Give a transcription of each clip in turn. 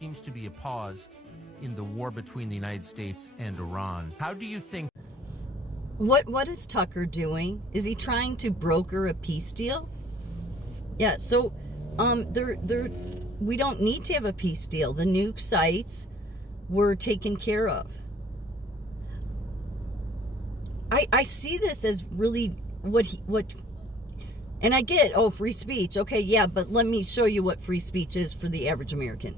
seems to be a pause in the war between the United States and Iran. How do you think? What is Tucker doing? Is he trying to broker a peace deal? Yeah, so we don't need to have a peace deal. The nuke sites were taken care of. I see this as really what and I get, free speech. Okay, yeah, but let me show you what free speech is for the average American.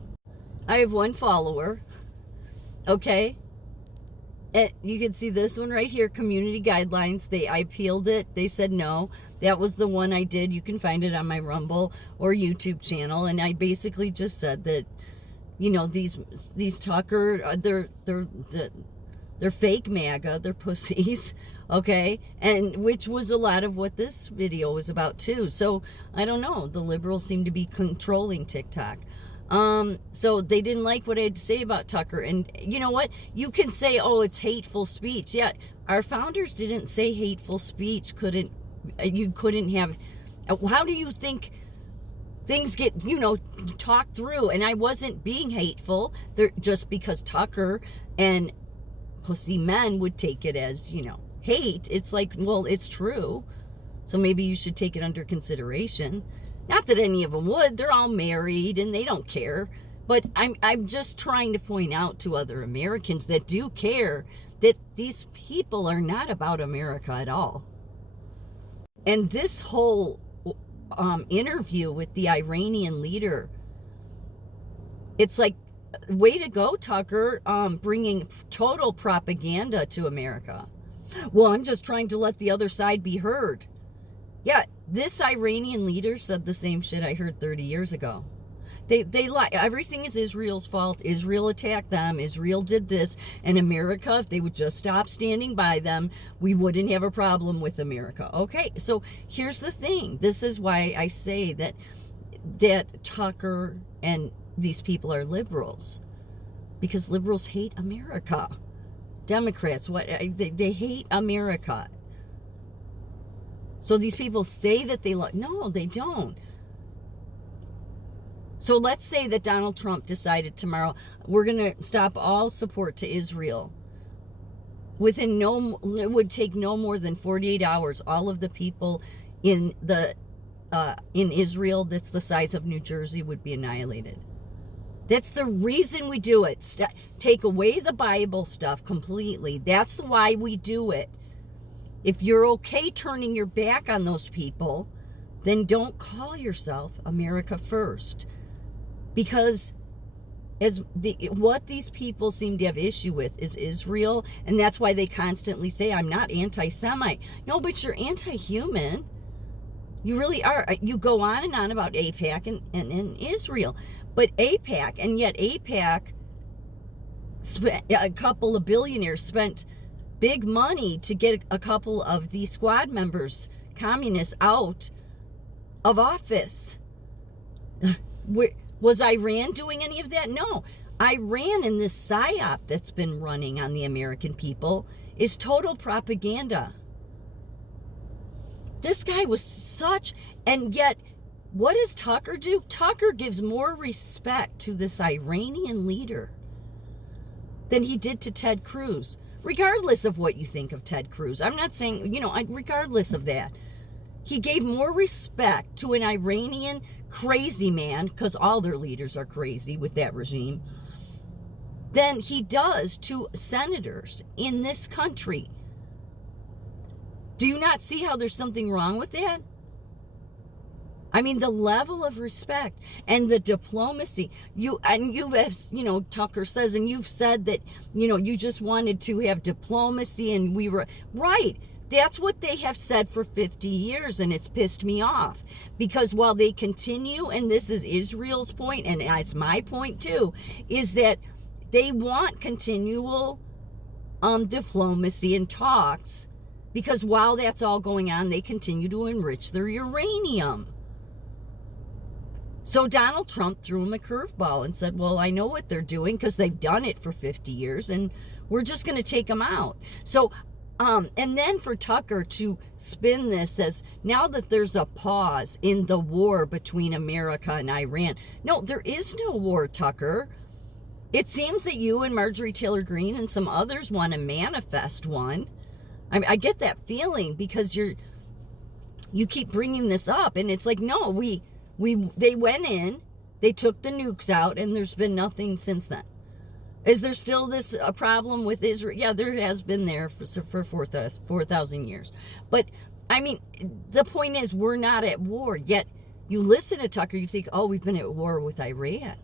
I have one follower, okay? And you can see this one right here, community guidelines. I appealed it. They said no. That was the one I did. You can find it on my Rumble or YouTube channel. And I basically just said that, these Tucker, they're fake MAGA, they're pussies, okay? And which was a lot of what this video was about too. So I don't know. The liberals seem to be controlling TikTok. So they didn't like what I had to say about Tucker. And you know what? You can say, it's hateful speech. Yeah, our founders didn't say hateful speech. You couldn't have. How do you think things get, talked through? And I wasn't being hateful just because Tucker and pussy men would take it as, hate. It's like, well, it's true. So maybe you should take it under consideration. Not that any of them would. They're all married and they don't care. But I'm just trying to point out to other Americans that do care that these people are not about America at all. And this whole interview with the Iranian leader, it's like, way to go, Tucker, bringing total propaganda to America. Well, I'm just trying to let the other side be heard. Yeah, this Iranian leader said the same shit I heard 30 years ago. They lie. Everything is Israel's fault. Israel attacked them. Israel did this. And America, if they would just stop standing by them, we wouldn't have a problem with America. Okay, so here's the thing. This is why I say that Tucker and these people are liberals. Because liberals hate America. Democrats, they hate America. So these people say that they love. No, they don't. So let's say that Donald Trump decided tomorrow, we're going to stop all support to Israel. It would take no more than 48 hours. All of the people in Israel that's the size of New Jersey would be annihilated. That's the reason we do it. Take away the Bible stuff completely. That's why we do it. If you're okay turning your back on those people, then don't call yourself America First. Because what these people seem to have issue with is Israel, and that's why they constantly say, I'm not anti-Semite. No, but you're anti-human. You really are. You go on and on about AIPAC and Israel. But AIPAC, and yet AIPAC, a couple of billionaires spent big money to get a couple of the squad members, communists, out of office. Was Iran doing any of that? No. Iran and this psyop that's been running on the American people is total propaganda. This guy was and yet, what does Tucker do? Tucker gives more respect to this Iranian leader than he did to Ted Cruz. Regardless of what you think of Ted Cruz. I'm not saying, regardless of that. He gave more respect to an Iranian crazy man, because all their leaders are crazy with that regime, than he does to senators in this country. Do you not see how there's something wrong with that? I mean, the level of respect and the diplomacy. Tucker says, and you've said that, you just wanted to have diplomacy and we were right. That's what they have said for 50 years, and it's pissed me off. Because while they continue, and this is Israel's point, and it's my point too, is that they want continual diplomacy and talks, because while that's all going on, they continue to enrich their uranium. So Donald Trump threw him a curveball and said, well, I know what they're doing because they've done it for 50 years, and we're just going to take them out. So and then for Tucker to spin this as now that there's a pause in the war between America and Iran. No, there is no war, Tucker. It seems that you and Marjorie Taylor Greene and some others want to manifest one. I get that feeling because you keep bringing this up, and it's like, no, they went in, they took the nukes out, and there's been nothing since then. Is there still a problem with Israel? Yeah, there has been there for 4,000 years. But, I mean, the point is, we're not at war. Yet, you listen to Tucker, you think, oh, we've been at war with Iran.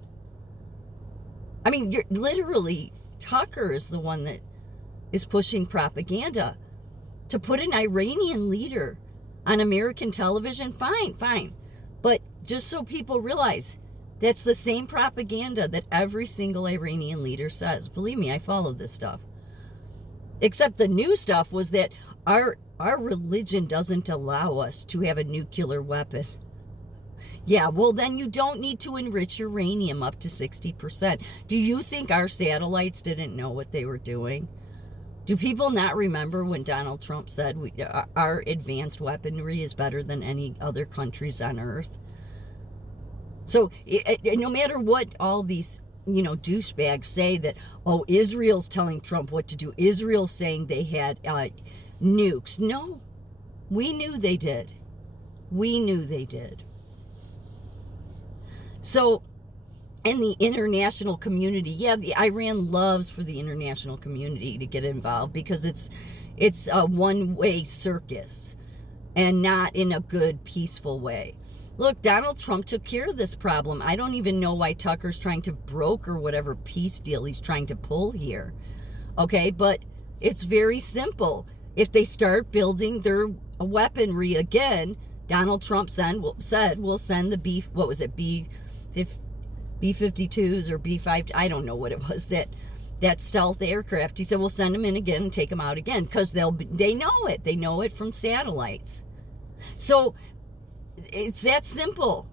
I mean, literally, Tucker is the one that is pushing propaganda. To put an Iranian leader on American television, fine. But just so people realize, that's the same propaganda that every single Iranian leader says. Believe me, I follow this stuff. Except the new stuff was that our religion doesn't allow us to have a nuclear weapon. Yeah, well, then you don't need to enrich uranium up to 60%. Do you think our satellites didn't know what they were doing? Do people not remember when Donald Trump said our advanced weaponry is better than any other countries on Earth? So no matter what all these, douchebags say that, oh, Israel's telling Trump what to do. Israel's saying they had nukes. No, we knew they did. So, and the international community, Iran loves for the international community to get involved because it's a one-way circus and not in a good, peaceful way. Look, Donald Trump took care of this problem. I don't even know why Tucker's trying to broker whatever peace deal he's trying to pull here. Okay, but it's very simple. If they start building their weaponry again, Donald Trump said we'll send the B-52s or B-5, I don't know what it was, that stealth aircraft. He said we'll send them in again and take them out again because they know it. They know it from satellites. So it's that simple.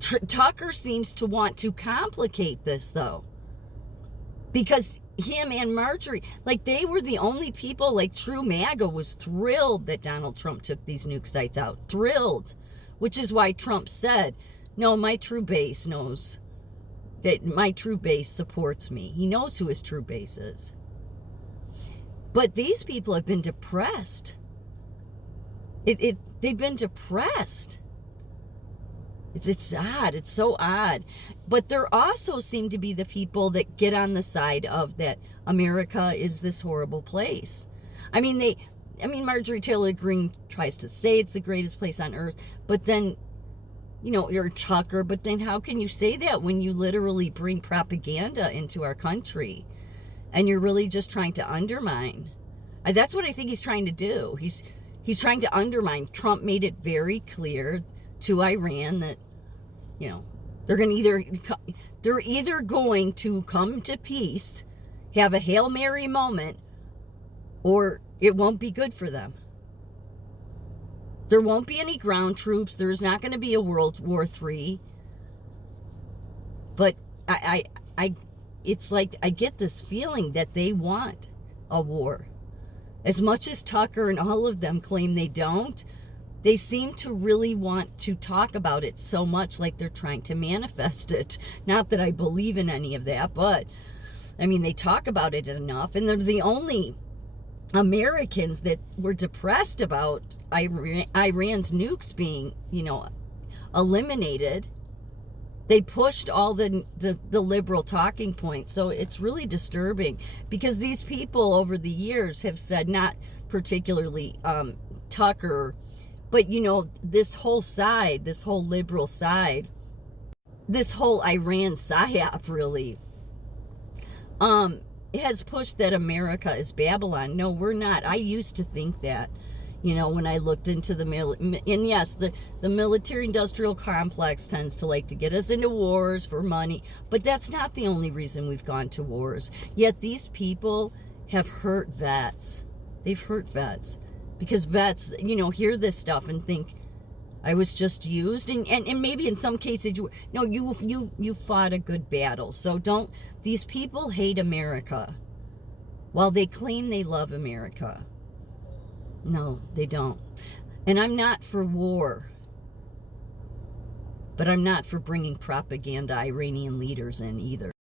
Tucker seems to want to complicate this, though, because him and Marjorie, they were the only people, true MAGA was thrilled that Donald Trump took these nuke sites out. Thrilled. Which is why Trump said, no, my true base knows that my true base supports me. He knows who his true base is. But these people have been depressed. They've been depressed. It's odd. It's so odd. But there also seem to be the people that get on the side of that America is this horrible place. I mean, Marjorie Taylor Greene tries to say it's the greatest place on earth, but then, you're Tucker, but then how can you say that when you literally bring propaganda into our country and you're really just trying to undermine? That's what I think he's trying to do. He's trying to undermine. Trump made it very clear to Iran that, they're either going to come to peace, have a Hail Mary moment, or it won't be good for them. There won't be any ground troops. There's not going to be a World War III. But it's like I get this feeling that they want a war. As much as Tucker and all of them claim they don't, they seem to really want to talk about it so much, like they're trying to manifest it. Not that I believe in any of that, but they talk about it enough, and they're the only Americans that were depressed about Iran's nukes being, eliminated. They pushed all the liberal talking points. So it's really disturbing because these people over the years have said, not particularly Tucker, but, this whole side, this whole liberal side, this whole Iran psyop really, has pushed that America is Babylon. No, we're not. I used to think that, when I looked into and yes, the military-industrial complex tends to like to get us into wars for money, but that's not the only reason we've gone to wars. Yet these people have hurt vets. They've hurt vets because vets, hear this stuff and think, I was just used, and maybe in some cases you fought a good battle. So these people hate America while they claim they love America. No, they don't. And I'm not for war, but I'm not for bringing propaganda Iranian leaders in either.